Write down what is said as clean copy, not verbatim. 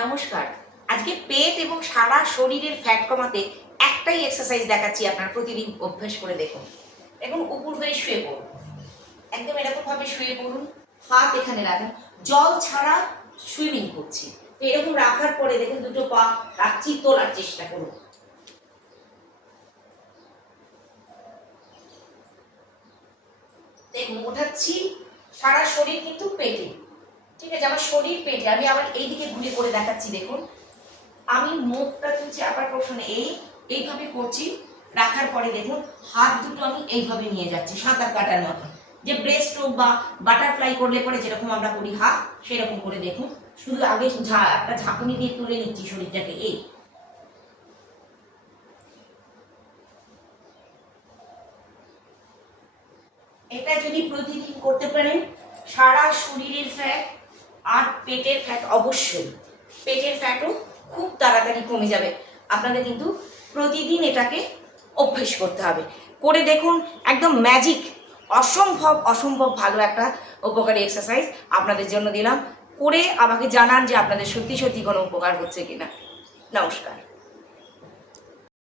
নমস্কার। আজকে পেট এবং সারা শরীরের ফ্যাট কমাতে একটাই এক্সারসাইজ দেখাচ্ছি, আপনারা প্রতিদিন অভ্যাস করে দেখুন। এবং উপর হয়ে শুয়ে পড়ুন, একদম এরকম ভাবে শুয়ে পড়ুন, হাত এখানে রাখুন, জল ছাড়া সুইমিং করছি। তো এরকম রাখার পরে দেখুন দুটো পা রাখছি, তোলার চেষ্টা করুন। দেখুন ওঠাচ্ছি, সারা শরীর কিন্তু পেটে, ঠিক আছে? আমার শরীর পেটে, আমি আবার এইদিকে ঘুরে করে দেখাচ্ছি। দেখুন আমি মুখটা তুলছি, আবার প্রশ্ন এইভাবে করছি, রাখার পরে দেখুন হাত দুটো আমি এইভাবে নিয়ে যাচ্ছি, সাঁতার কাটার মতো, যে ব্রেস্ট স্ট্রোক বা বাটারফ্লাই করলে পরে যেরকম আমরা করি হাত, সেরকম করে দেখুন। শুধু আগে একটা ঝাঁকুনি দিয়ে তুলে নিচ্ছি শরীরটাকে। এটা যদি প্রতিদিন করতে পারেন, সারা শরীরের ফ্যাট আর পেটের ফ্যাট, অবশ্যই পেটের ফ্যাটও খুব তাড়াতাড়ি কমে যাবে। আপনাদের কিন্তু প্রতিদিন এটাকে অভ্যেস করতে হবে। করে দেখুন, একদম ম্যাজিক, অসম্ভব অসম্ভব ভালো একটা উপকারী এক্সারসাইজ আপনাদের জন্য দিলাম। করে আমাকে জানান যে আপনাদের সত্যি সত্যি কোনো উপকার হচ্ছে কিনা। নমস্কার।